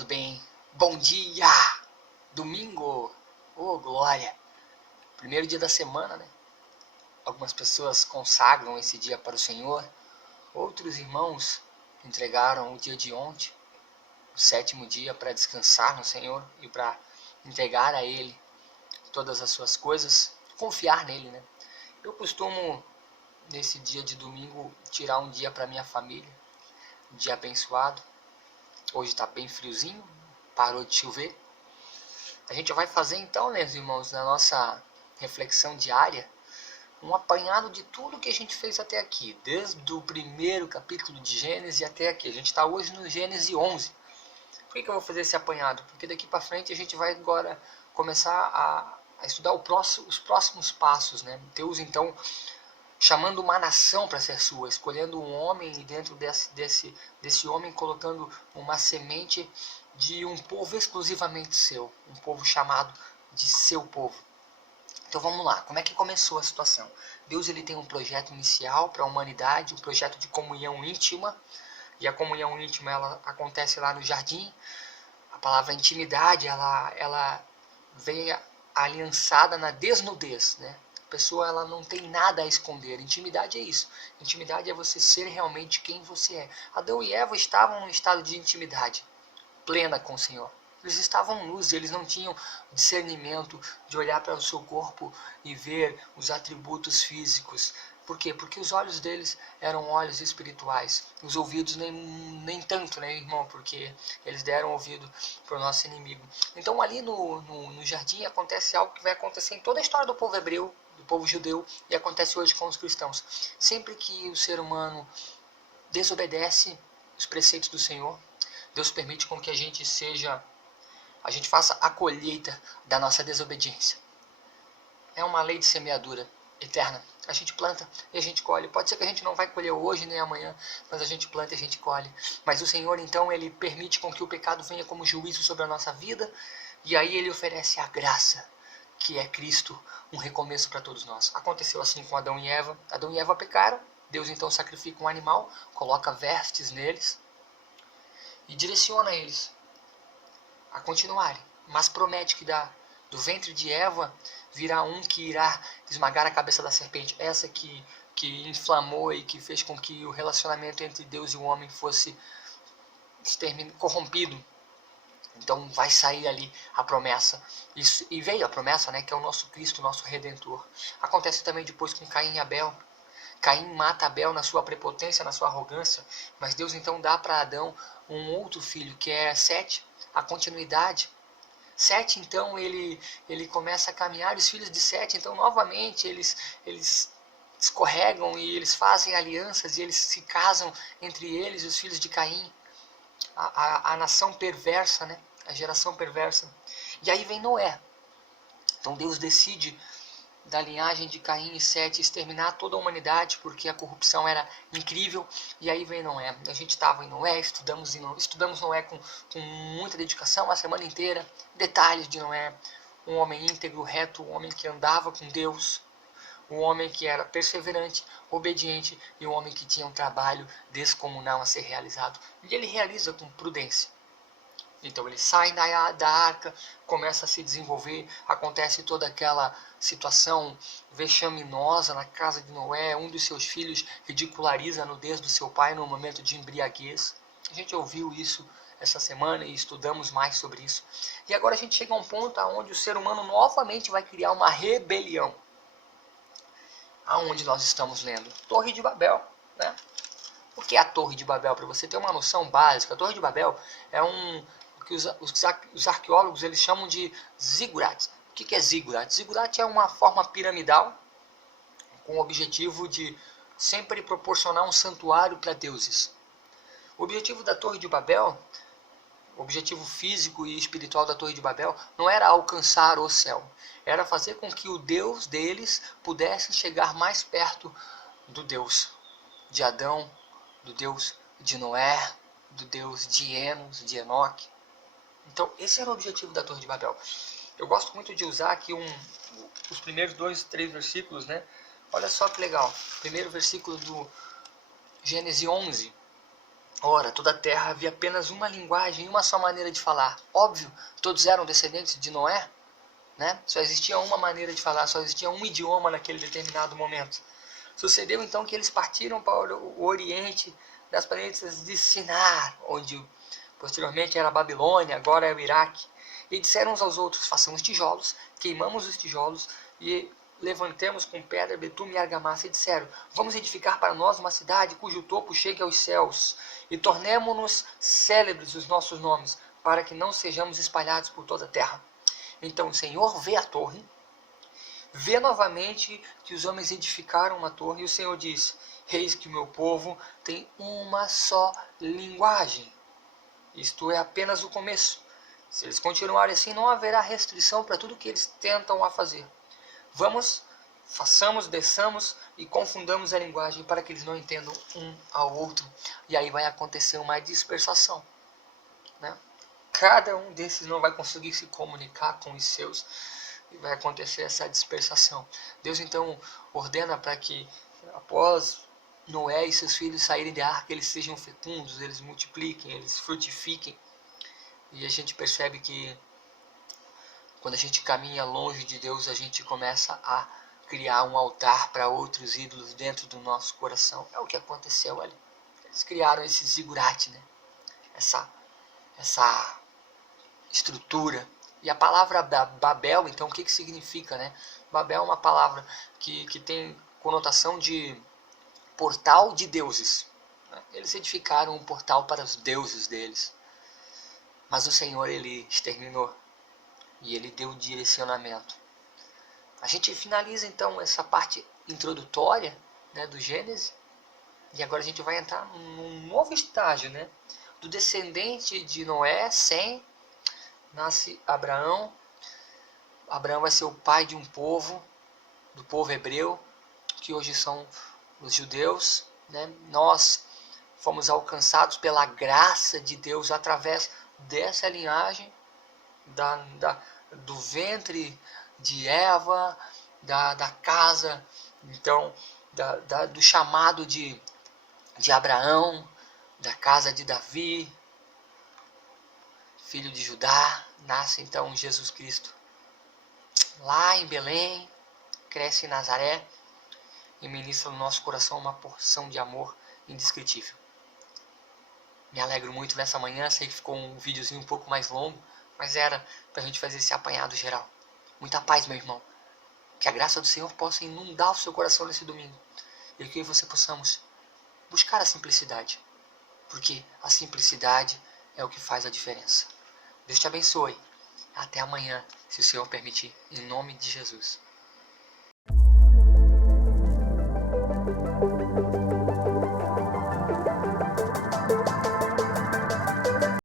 tudo bem? Bom dia! Domingo! Oh, glória! Primeiro dia da semana, né? Algumas pessoas consagram esse dia para o Senhor. Outros irmãos entregaram o dia de ontem, o sétimo dia, para descansar no Senhor e para entregar a Ele todas as suas coisas, confiar nele, né? Eu costumo, nesse dia de domingo, tirar um dia para minha família, um dia abençoado. Hoje está bem friozinho, parou de chover. A gente vai fazer então, né, irmãos, na nossa reflexão diária, um apanhado de tudo que a gente fez até aqui, desde o primeiro capítulo de Gênesis até aqui. A gente está hoje no Gênesis 11. Por que eu vou fazer esse apanhado? Porque daqui para frente a gente vai agora começar a estudar os próximos passos, né? Deus então chamando uma nação para ser sua, escolhendo um homem e dentro desse homem colocando uma semente de um povo exclusivamente seu, um povo chamado de seu povo. Então vamos lá, como é que começou a situação? Deus ele tem um projeto inicial para a humanidade, um projeto de comunhão íntima, e a comunhão íntima ela acontece lá no jardim. A palavra intimidade ela vem aliançada na desnudez, né? A pessoa ela não tem nada a esconder. Intimidade é isso. Intimidade é você ser realmente quem você é. Adão e Eva estavam num estado de intimidade plena com o Senhor. Eles estavam nus, eles não tinham discernimento de olhar para o seu corpo e ver os atributos físicos. Por quê? Porque os olhos deles eram olhos espirituais. Os ouvidos nem tanto, né, irmão? Porque eles deram ouvido para o nosso inimigo. Então ali no jardim acontece algo que vai acontecer em toda a história do povo hebreu, do povo judeu, e acontece hoje com os cristãos. Sempre que o ser humano desobedece os preceitos do Senhor, Deus permite com que a gente faça a colheita da nossa desobediência. É uma lei de semeadura eterna. A gente planta e a gente colhe. Pode ser que a gente não vai colher hoje nem amanhã, mas a gente planta e a gente colhe. Mas o Senhor, então, ele permite com que o pecado venha como juízo sobre a nossa vida, e aí ele oferece a graça, que é Cristo, um recomeço para todos nós. Aconteceu assim com Adão e Eva. Adão e Eva pecaram. Deus então sacrifica um animal, coloca vestes neles e direciona eles a continuarem, mas promete que do ventre de Eva virá um que irá esmagar a cabeça da serpente, essa que inflamou e que fez com que o relacionamento entre Deus e o homem fosse corrompido. Então vai sair ali a promessa. Isso, e veio a promessa, né, que é o nosso Cristo, o nosso Redentor. Acontece também depois com Caim e Abel. Caim mata Abel na sua prepotência, na sua arrogância, mas Deus então dá para Adão um outro filho, que é Sete, a continuidade. Sete, então, ele começa a caminhar, os filhos de Sete, então, novamente, eles escorregam e eles fazem alianças e eles se casam entre eles, os filhos de Caim, a nação perversa, né? A geração perversa. E aí vem Noé. Então Deus decide da linhagem de Caim e Sete exterminar toda a humanidade porque a corrupção era incrível. E aí vem Noé. A gente estava em Noé, estudamos Noé com muita dedicação a semana inteira. Detalhes de Noé: um homem íntegro, reto, um homem que andava com Deus, um homem que era perseverante, obediente e um homem que tinha um trabalho descomunal a ser realizado. E ele realiza com prudência. Então ele sai da arca, começa a se desenvolver, acontece toda aquela situação vexaminosa na casa de Noé, um dos seus filhos ridiculariza a nudez do seu pai no momento de embriaguez. A gente ouviu isso essa semana e estudamos mais sobre isso. E agora a gente chega a um ponto onde o ser humano novamente vai criar uma rebelião. Aonde nós estamos lendo? Torre de Babel, né? O que é a Torre de Babel? Para você ter uma noção básica, a Torre de Babel é que os arqueólogos eles chamam de zigurat. O que é zigurat? Zigurat é uma forma piramidal com o objetivo de sempre proporcionar um santuário para deuses. O objetivo da Torre de Babel, o objetivo físico e espiritual da Torre de Babel, não era alcançar o céu, era fazer com que o Deus deles pudesse chegar mais perto do Deus de Adão, do Deus de Noé, do Deus de Enos, de Enoque. Então, esse era o objetivo da Torre de Babel. Eu gosto muito de usar aqui os primeiros 2, 3 versículos, né? Olha só que legal. Primeiro versículo do Gênesis 11. Ora, toda a terra havia apenas uma linguagem e uma só maneira de falar. Óbvio, todos eram descendentes de Noé, né? Só existia uma maneira de falar, só existia um idioma naquele determinado momento. Sucedeu então que eles partiram para o oriente das planícies de Sinar, onde posteriormente era a Babilônia, agora é o Iraque, e disseram uns aos outros: façamos tijolos, queimamos os tijolos e levantemos com pedra, betume e argamassa, e disseram: vamos edificar para nós uma cidade cujo topo chegue aos céus, e tornemo-nos célebres os nossos nomes, para que não sejamos espalhados por toda a terra. Então o Senhor vê a torre, vê novamente que os homens edificaram uma torre, e o Senhor diz: eis que o meu povo tem uma só linguagem. Isto é apenas o começo. Se eles continuarem assim, não haverá restrição para tudo que eles tentam a fazer. Vamos, façamos, desçamos e confundamos a linguagem para que eles não entendam um ao outro. E aí vai acontecer uma dispersação, né? Cada um desses não vai conseguir se comunicar com os seus e vai acontecer essa dispersação. Deus então ordena para que após Noé e seus filhos saírem da arca, eles sejam fecundos, eles multipliquem, eles frutifiquem. E a gente percebe que quando a gente caminha longe de Deus, a gente começa a criar um altar para outros ídolos dentro do nosso coração. É o que aconteceu ali. Eles criaram esse zigurate, né? Essa estrutura. E a palavra Babel, então, o que significa, né? Babel é uma palavra que tem conotação de portal de deuses. Eles edificaram um portal para os deuses deles. Mas o Senhor, ele exterminou. E ele deu direcionamento. A gente finaliza então essa parte introdutória, né, do Gênesis. E agora a gente vai entrar num novo estágio, né? Do descendente de Noé, Sem, nasce Abraão. Abraão vai ser o pai de um povo, do povo hebreu, que hoje são os judeus, né? Nós fomos alcançados pela graça de Deus através dessa linhagem, do ventre de Eva, da casa, então, do chamado de Abraão, da casa de Davi, filho de Judá. Nasce então Jesus Cristo lá em Belém, cresce em Nazaré e ministra no nosso coração uma porção de amor indescritível. Me alegro muito nessa manhã, sei que ficou um videozinho um pouco mais longo, mas era para a gente fazer esse apanhado geral. Muita paz, meu irmão. Que a graça do Senhor possa inundar o seu coração nesse domingo. E que você possamos buscar a simplicidade. Porque a simplicidade é o que faz a diferença. Deus te abençoe. Até amanhã, se o Senhor permitir. Em nome de Jesus.